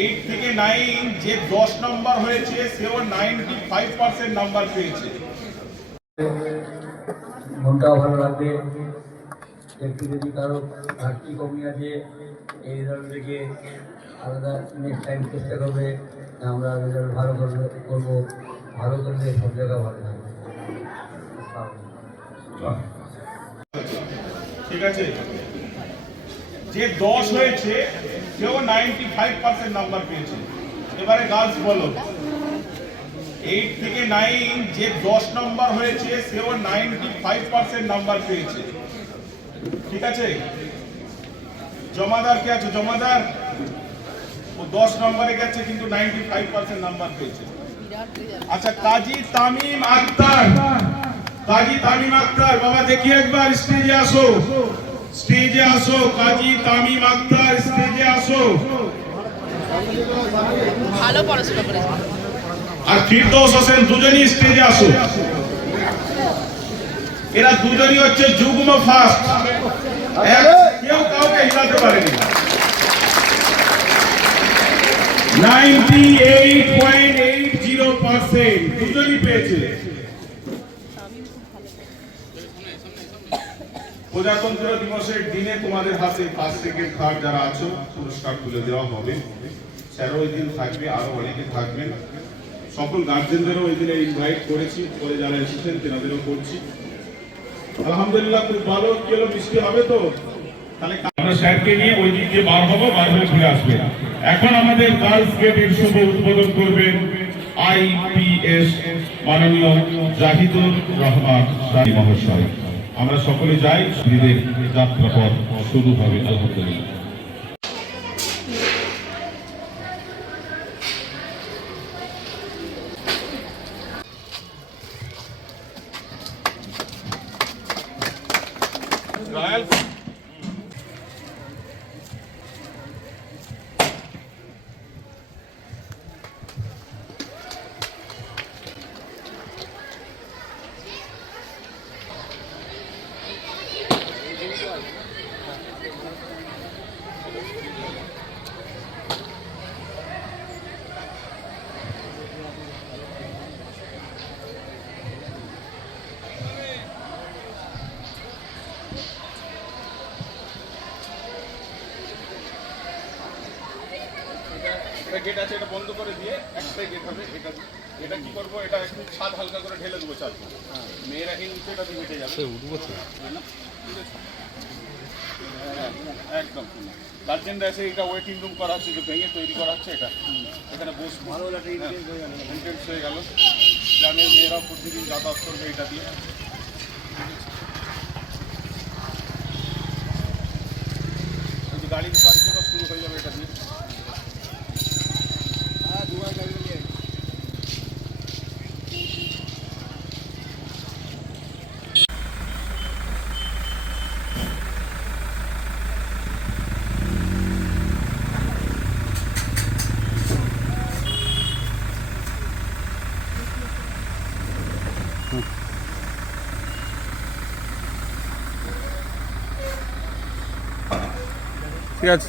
Eight থেকে nine যে দশ নম্বর হয়েছে সেও নাইনটি ফাইভ পার্সেন্ট নাম্বার পেয়েছে। মনটাও ভালো লাগবে। একটু যদি কারও ঘাটতি কমে আছে এই রেজাল্ট আলাদা নেক্সট টাইম চেষ্টা করবে আমরা রেজাল্ট ভালো করবে করব। ভালো করলে সব জায়গা ভালো থাকবে। ঠিক আছে? যে দশ হয়েছে সেও নাইনটি ফাইভ পার্সেন্ট নাম্বার পেয়েছে। এবারে গার্লস বলো। এইট থেকে নাইন যে দশ নম্বর হয়েছে, সেও নাইনটি ফাইভ পার্সেন্ট নাম্বার পেয়েছে। ঠিক আছে? জমাদার কে আছে? জমাদার? ও দশ নম্বরে গেছে, কিন্তু নাইনটি ফাইভ পার্সেন্ট নাম্বার পেয়েছে। আচ্ছা কাজী তামিম আক্তার। কাজী তামিম আক্তার, বাবা, দেখি একবার স্টেজে আসো। স্টেজে আসো কাজী তামিম আক্তার স্টেজে আসো। ভালো পড়াশোনা করেছে। আর ফিরদৌস হোসেন দুজনই স্টেজে আসো। এরা দুজনই হচ্ছে যুগ্ম ফার্স্ট কেউ কাউকে হিলাতে পারেনি। Ninety eight point eight zero percent দুজনই পেয়েছে। প্রজাতন্ত্র দিবসের দিনে তোমাদের হাতে ফার্স্ট সেকেন্ড যারা আছো, পুরস্কার তুলে দেওয়া হবে। স্যারও ওই দিন থাকবে, আরও অনেকে থাকবেন সকল গার্জেনদেরও ওই দিনে ইনভাইট করেছি পরে যারা এসেছেন তেনাদেরও করছি। আলহামদুলিল্লাহ, খুব ভালো। কি বৃষ্টি হবে তো? তাহলে আমরা স্যারকে নিয়ে ওই দিক দিয়ে বার হব, বার হয়ে ঘুরে আসবে। এখন আমাদের গার্লস গেটের শুভ উদ্বোধন করবেন আইপিএস মাননীয় জাহিদুর রহমান মহাশয়। আমরা সকলে যাই শহীদের যাত্রা পথ শুরু হবে আলহামদুলিল্লাহ। একটা গেট আছে এটা বন্ধ করে দিয়ে একটাই গেট হবে এটা এটা কি করব? এটা একটু ছাদ হালকা করে ঢেলে দেবো চাল মেয়েরা কিন্তু দিয়ে হেঁটে যাবে। উঠবো একদম। গার্জেনরা এসে এটা ওয়েটিং রুম করা হচ্ছে যে ভেঙে তৈরি করা হচ্ছে এটা। এখানে বস ভালো এন্ট্রেন্স হয়ে গেল। গ্রামের মেয়েরাও প্রতিদিন যাতায়াত করবে এটা দিয়ে। এই যে গাড়ির পার্কিংও শুরু হয়ে যাবে এটা দিয়ে ঠিক আছে